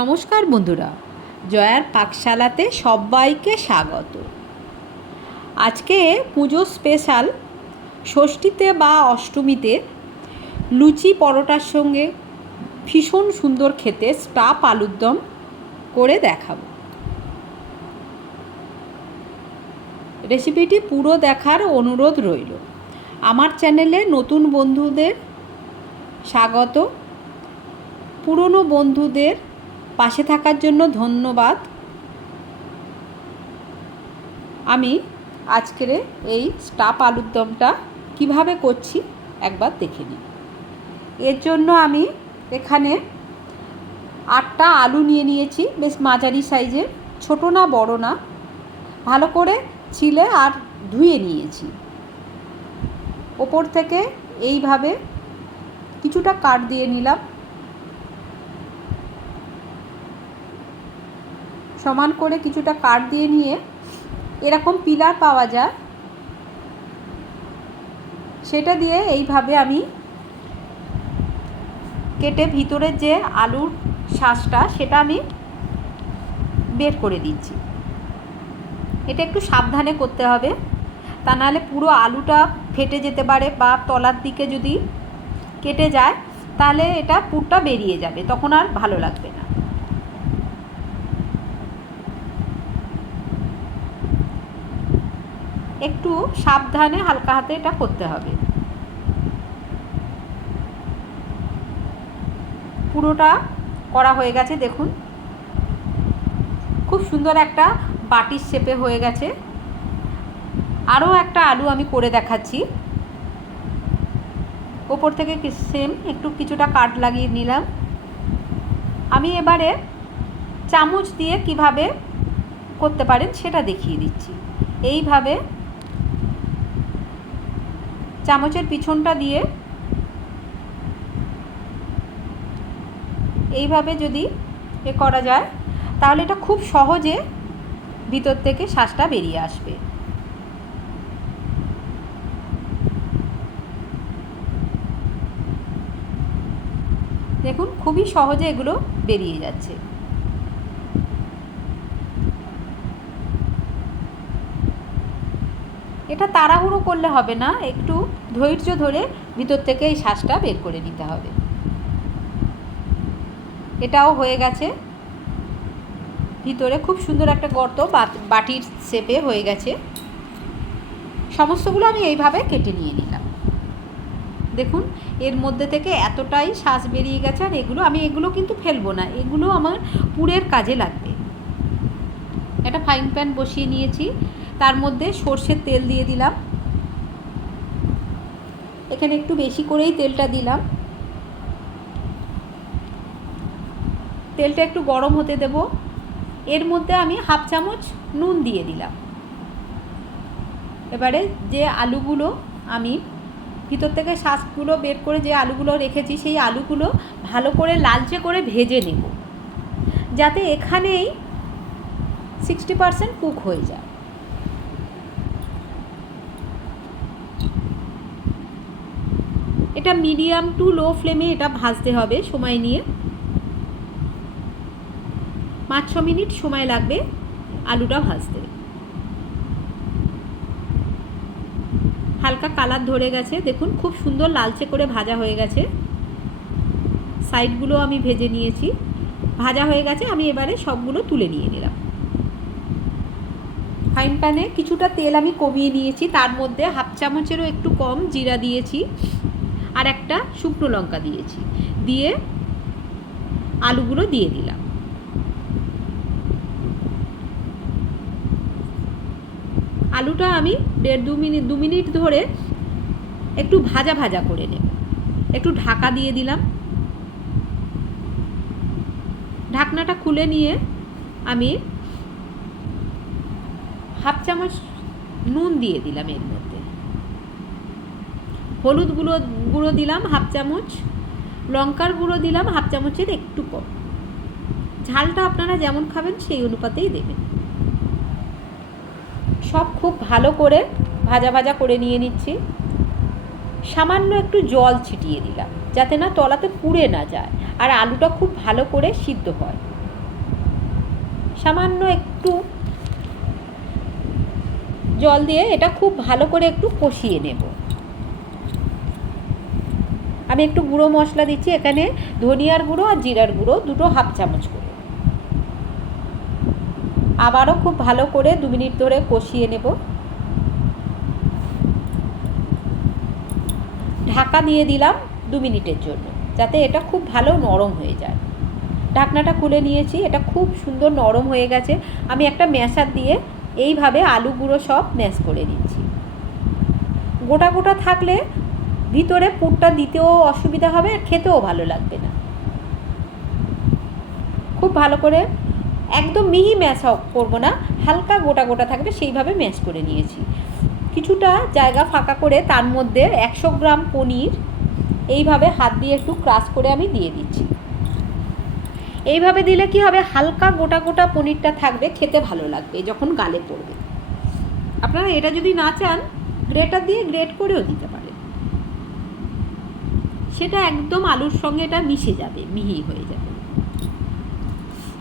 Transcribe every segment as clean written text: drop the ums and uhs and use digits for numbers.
নমস্কার বন্ধুরা, জয়ার পাকশালাতে সবাইকে স্বাগত। আজকে পুজো স্পেশাল ষষ্ঠীতে বা অষ্টমীতে লুচি পরোটার সঙ্গে ভীষণ সুন্দর খেতে স্টাফ আলুর দম করে দেখাবো। রেসিপিটি পুরো দেখার অনুরোধ রইল। আমার চ্যানেলে নতুন বন্ধুদের স্বাগত, পুরনো বন্ধুদের পাশে থাকার জন্য ধন্যবাদ। আমি আজকের এই স্টাফ আলুর দমটা কীভাবে করছি একবার দেখে নিই। এর জন্য আমি এখানে 8টা আলু নিয়ে নিয়েছি, বেশ মাঝারি সাইজের, ছোটো না বড় না, ভালো করে ছিলে আর ধুয়ে নিয়েছি। ওপর থেকে এইভাবে কিছুটা কাট দিয়ে নিলাম, সমান করে কিছুটা কাট দিয়ে নিয়ে এরকম পিলার পাওয়া যায়, সেটা দিয়ে এইভাবে আমি কেটে ভিতরের যে আলুর শাঁসটা সেটা আমি বের করে দিচ্ছি। এটা একটু সাবধানে করতে হবে, তা নাহলে পুরো আলুটা ফেটে যেতে পারে বা তলার দিকে যদি কেটে যায় তাহলে এটা পুরটা বেরিয়ে যাবে, তখন আর ভালো লাগবে না। একটু সাবধানে হালকা হাতে এটা করতে হবে। পুরোটা করা হয়ে গেছে, দেখুন খুব সুন্দর একটা বাটির শেপে হয়ে গেছে। আরও একটা আলু আমি করে দেখাচ্ছি। ওপর থেকে সেম একটু কিছুটা কাট লাগিয়ে নিলাম। আমি এবারে চামচ দিয়ে কিভাবে করতে পারেন সেটা দেখিয়ে দিচ্ছি। এইভাবে চামচের পিছনটা দিয়ে এইভাবে যদি করা যায় তাহলে এটা খুব সহজে ভিতর থেকে শাঁসটা বেরিয়ে আসবে। দেখুন খুবই সহজে এগুলো বেরিয়ে যাচ্ছে। এটা তাড়াহুড়ো করলে হবে না, একটু ধৈর্য ধরে ভিতর থেকে এই শাঁসটা বের করে নিতে হবে। এটাও হয়ে গেছে, ভিতরে খুব সুন্দর একটা গর্ত বাটির শেপে হয়ে গেছে। সমস্তগুলো আমি এইভাবে কেটে নিয়ে নিলাম। দেখুন এর মধ্যে থেকে এতটাই শাঁস বেরিয়ে গেছে, আর এগুলো কিন্তু ফেলবো না, এগুলো আমার পুরের কাজে লাগবে। একটা ফ্রাইং প্যান বসিয়ে নিয়েছি, তার মধ্যে সর্ষের তেল দিয়ে দিলাম। এখানে একটু বেশি করেই তেলটা দিলাম। তেলটা একটু গরম হতে দেব। এর মধ্যে আমি হাফ চামচ নুন দিয়ে দিলাম। এবারে যে আলুগুলো আমি ভিতর থেকে শাঁসগুলো বের করে যে আলুগুলো রেখেছি সেই আলুগুলো ভালো করে লালচে করে ভেজে নেব, যাতে এখানেই 60% কুক হয়ে যায়। এটা মিডিয়াম টু লো ফ্লেমে এটা ভাজতে হবে সময় নিয়ে। 5-6 মিনিট সময় লাগবে আলুটা ভাজতে। হালকা কালার ধরে গেছে, দেখুন খুব সুন্দর লালচে করে ভাজা হয়ে গেছে। সাইডগুলো আমি ভেজে নিয়েছি, ভাজা হয়ে গেছে। আমি এবারে সবগুলো তুলে নিয়ে নিলাম। ফ্রাইং প্যানে কিছুটা তেল আমি কমিয়ে নিয়েছি, তার মধ্যে হাফ চামচেরও একটু কম জিরা দিয়েছি আর একটা শুকনো লঙ্কা দিয়েছি, দিয়ে আলুগুলো দিয়ে দিলাম। আলুটা আমি 1.5-2 মিনিট ধরে একটু ভাজা ভাজা করে নেব। একটু ঢাকা দিয়ে দিলাম। ঢাকনাটা খুলে নিয়ে আমি হাফ চামচ নুন দিয়ে দিলাম, এর মধ্যে হলুদ গুঁড়ো দিলাম হাফ চামচ, লঙ্কার গুঁড়ো দিলাম হাফ চামচের একটু কম। ঝালটা আপনারা যেমন খাবেন সেই অনুপাতেই দেবেন। সব খুব ভালো করে ভাজা ভাজা করে নিয়ে নিচ্ছি। সামান্য একটু জল ছিটিয়ে দিলাম, যাতে না তলাতে পুড়ে না যায় আর আলুটা খুব ভালো করে সিদ্ধ হয়। সামান্য একটু জল দিয়ে এটা খুব ভালো করে একটু কষিয়ে নেব। আমি একটু গুঁড়ো মশলা দিচ্ছি এখানে, ধনিয়ার গুঁড়ো আর জিরার গুঁড়ো দুটো হাফ চামচ করে। আবারও খুব ভালো করে 2 মিনিট ধরে কষিয়ে নেব। ঢাকা দিয়ে দিলাম 2 মিনিটের জন্য, যাতে এটা খুব ভালো নরম হয়ে যায়। ঢাকনাটা খুলে নিয়েছি, এটা খুব সুন্দর নরম হয়ে গেছে। আমি একটা ম্যাশার দিয়ে এইভাবে আলুগুলো সব ম্যাশ করে নিচ্ছি। গোটা গোটা থাকলে ভিতরে পুরটা দিতেও অসুবিধা হবে আর খেতেও ভালো লাগবে না। খুব ভালো করে একদম মিহি ম্যাশ করবো না, হালকা গোটা গোটা থাকবে সেইভাবে ম্যাশ করে নিয়েছি। কিছুটা জায়গা ফাঁকা করে তার মধ্যে 100 গ্রাম পনির এইভাবে হাত দিয়ে একটু ক্রাশ করে আমি দিয়ে দিচ্ছি। এইভাবে দিলে কি হবে, হালকা গোটা গোটা পনিরটা থাকবে, খেতে ভালো লাগবে যখন গালে পড়বে। আপনারা এটা যদি না চান গ্রেটার দিয়ে গ্রেট করেও দিতে পারেন, সেটা একদম আলুর সঙ্গে এটা মিশে যাবে, মিহি হয়ে যাবে।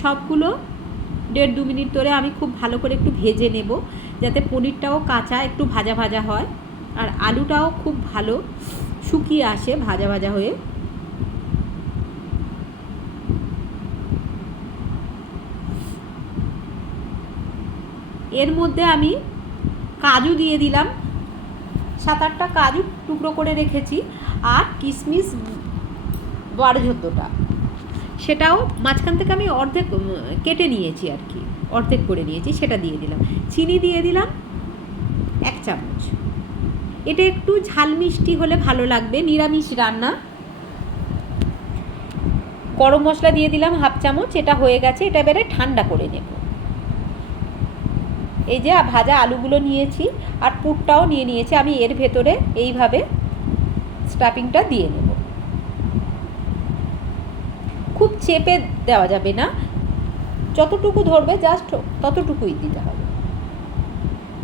সবগুলো 1.5-2 মিনিট ধরে আমি খুব ভালো করে একটু ভেজে নেব, যাতে পনিরটাও কাঁচা একটু ভাজা ভাজা হয় আর আলুটাও খুব ভালো শুকিয়ে আসে ভাজা ভাজা হয়ে। এর মধ্যে আমি কাজু দিয়ে দিলাম, 7-8টা কাজু টুকরো করে রেখেছি, আর কিশমিশ 12-14টা, সেটাও মাঝখান থেকে আমি অর্ধেক কেটে নিয়েছি আর কি, অর্ধেক করে নিয়েছি, সেটা দিয়ে দিলাম। চিনি দিয়ে দিলাম 1 চামচ। এটা একটু ঝাল মিষ্টি হলে ভালো লাগবে, নিরামিষ রান্না। গরম মশলা দিয়ে দিলাম হাফ চামচ। এটা হয়ে গেছে, এটা এবারে ঠান্ডা করে নেব। এই যে ভাজা আলুগুলো নিয়েছি আর পুরটাও নিয়ে নিয়েছি, আমি এর ভেতরে এইভাবে স্টাফিংটা দিয়ে নেব। খুব চেপে দেওয়া যাবে না, যতটুকু ধরবে জাস্ট ততটুকুই দিতে হবে।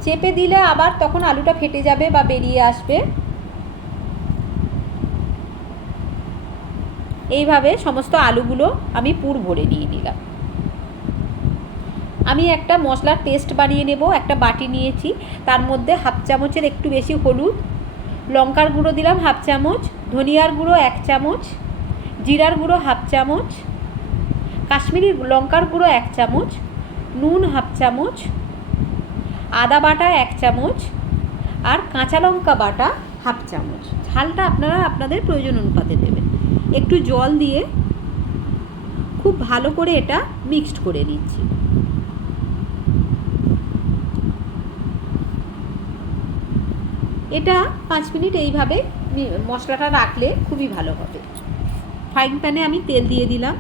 চেপে দিলে আবার তখন আলুটা ফেটে যাবে বা বেরিয়ে আসবে। এইভাবে সমস্ত আলুগুলো আমি পুর ভরে নিয়ে নিলাম। আমি একটা মশলার পেস্ট বানিয়ে নেব। একটা বাটি নিয়েছি, তার মধ্যে হাফ চামচের একটু বেশি হলুদ, লঙ্কার গুঁড়ো দিলাম হাফ চামচ, ধনিয়ার গুঁড়ো 1 চামচ, জিরার গুঁড়ো হাফ চামচ, কাশ্মীরি লঙ্কার গুঁড়ো 1 চামচ, নুন হাফ চামচ, আদা বাটা 1 চামচ আর কাঁচা লঙ্কা বাটা হাফ চামচ। ঝালটা আপনারা আপনাদের প্রয়োজন অনুপাতে দেবেন। একটু জল দিয়ে খুব ভালো করে এটা মিক্সড করে নিচ্ছি। এটা 5 মিনিট এইভাবে মশলাটা রাখলে খুবই ভালো হবে। ফ্রাইং প্যানে আমি তেল দিয়ে দিলাম,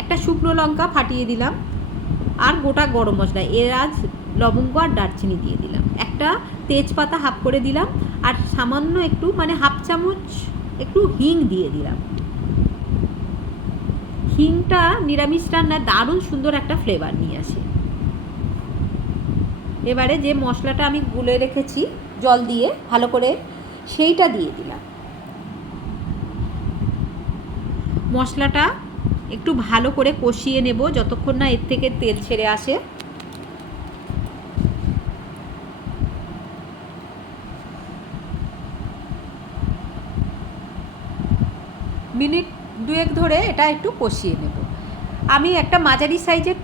একটা শুকনো লঙ্কা ফাটিয়ে দিলাম আর গোটা গরম মশলা এলাচ লবঙ্গ আর দারচিনি দিয়ে দিলাম। একটা তেজপাতা হাফ করে দিলাম আর সামান্য একটু মানে হাফ চামচ একটু হিং দিয়ে দিলাম। হিংটা নিরামিষ রান্নায় দারুণ সুন্দর একটা ফ্লেভার নিয়ে আসে। এবারে যে মশলাটা আমি গুলে রেখেছি জল দিয়ে ভালো করে, সেইটা দিয়ে দিলাম। মশলাটা একটু ভালো করে কষিয়ে নেব যতক্ষণ না এর থেকে তেল ছেড়ে আসে। মিনিট 2 ধরে এটা একটু কষিয়ে নেব। আমি একটা মাঝারি সাইজের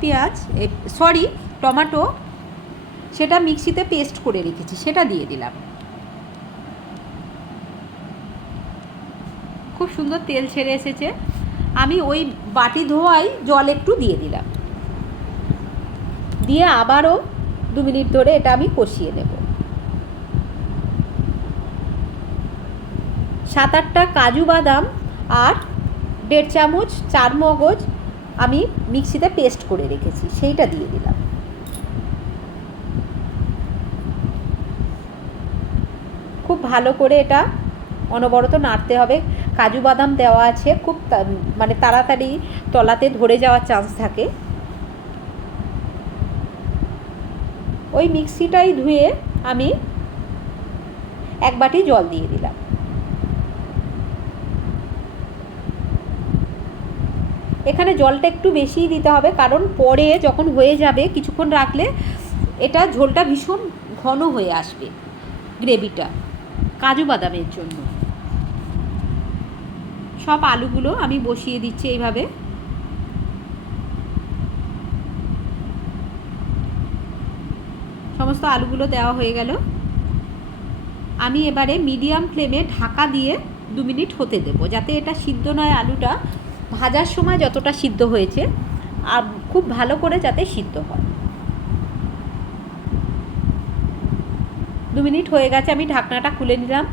টমেটো সেটা মিক্সিতে পেস্ট করে রেখেছি, সেটা দিয়ে দিলাম। খুব সুন্দর তেল ছেড়ে এসেছে। আমি ওই বাটি ধোয়াই জল একটু দিয়ে দিলাম, দিয়ে আবারও 2 মিনিট ধরে এটা আমি কষিয়ে নেব। 7-8টা কাজু বাদাম আর 1.5 চামচ চারমগজ আমি মিক্সিতে পেস্ট করে রেখেছি, সেইটা দিয়ে দিলাম। খুব ভালো করে এটা অনবরত নাড়তে হবে। কাজু বাদাম দেওয়া আছে, খুব মানে তাড়াতাড়ি তলাতে ধরে যাওয়ার চান্স থাকে। ওই মিক্সিটাই ধুয়ে আমি 1 বাটি জল দিয়ে দিলাম। এখানে জলটা একটু বেশিই দিতে হবে, কারণ পরে যখন হয়ে যাবে কিছুক্ষণ রাখলে এটা ঝোলটা ভীষণ ঘন হয়ে আসবে, গ্রেভিটা কাজু বাদামের জন্য। সব আলুগুলো আমি বসিয়ে দিচ্ছি এইভাবে। সমস্ত আলুগুলো দেওয়া হয়ে গেল। আমি এবারে মিডিয়াম ফ্লেমে ঢাকা দিয়ে 2 মিনিট হতে দেবো, যাতে এটা সিদ্ধ নয়, আলুটা ভাজার সময় যতটা সিদ্ধ হয়েছে আর খুব ভালো করে যাতে সিদ্ধ হয়। 2 মিনিট হয়ে গেছে, আমি ঢাকনাটা খুলে নিলাম।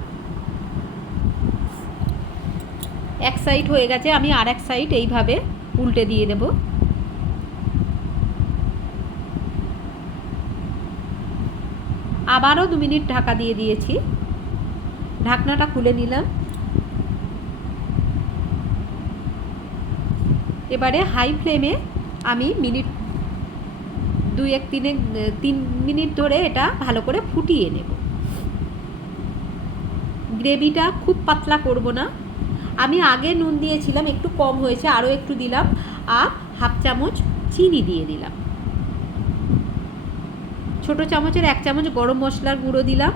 এক সাইড হয়ে গেছে, আমি আর এক সাইড এইভাবে উল্টে দিয়ে দেব। আবারও 2 মিনিট ঢাকা দিয়ে দিয়েছি, ঢাকনাটা খুলে নিলাম। এবারে হাই ফ্লেমে আমি মিনিট 3 মিনিট ধরে এটা ভালো করে ফুটিয়ে নেব। গ্রেভিটা খুব পাতলা করব না। আমি আগে নুন দিয়েছিলাম, একটু কম হয়েছে, আরও একটু দিলাম, আর হাফ চামচ চিনি দিয়ে দিলাম। ছোটো চামচের 1 চামচ গরম মশলার গুঁড়ো দিলাম,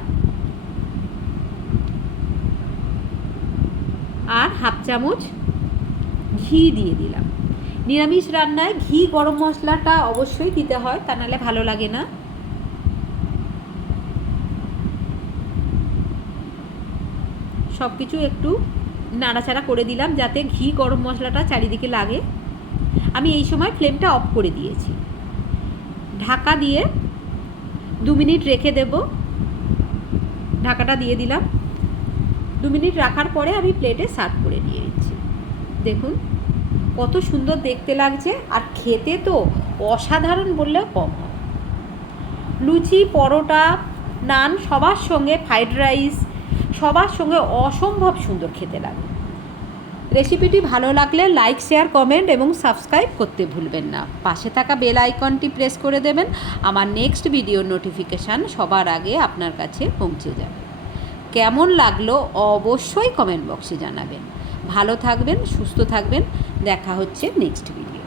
আর হাফ চামচ ঘি দিয়ে দিলাম। নিরামিষ রান্নায় ঘি গরম মশলাটা অবশ্যই দিতে হয়, তা নাহলে ভালো লাগে না। সব কিছু একটু নাড়াচাড়া করে দিলাম যাতে ঘি গরম মশলাটা চারিদিকে লাগে। আমি এই সময় ফ্লেমটা অফ করে দিয়েছি। ঢাকা দিয়ে 2 মিনিট রেখে দেব। ঢাকাটা দিয়ে দিলাম। 2 মিনিট রাখার পরে আমি প্লেটে সার্ভ করে নিয়ে নিচ্ছি। দেখুন কত সুন্দর দেখতে লাগছে, আর খেতে তো অসাধারণ বললেও কম হয়। লুচি, পরোটা, নান সবার সঙ্গে, ফ্রাইড রাইস সবার সঙ্গে অসম্ভব সুন্দর খেতে লাগে। রেসিপিটি ভালো লাগলে লাইক, শেয়ার, কমেন্ট এবং সাবস্ক্রাইব করতে ভুলবেন না। পাশে থাকা বেল আইকনটি প্রেস করে দেবেন, আমার নেক্সট ভিডিওর নোটিফিকেশান সবার আগে আপনার কাছে পৌঁছে যাবে। কেমন লাগলো অবশ্যই কমেন্ট বক্সে জানাবেন। ভালো থাকবেন, সুস্থ থাকবেন, দেখা হচ্ছে নেক্সট ভিডিও।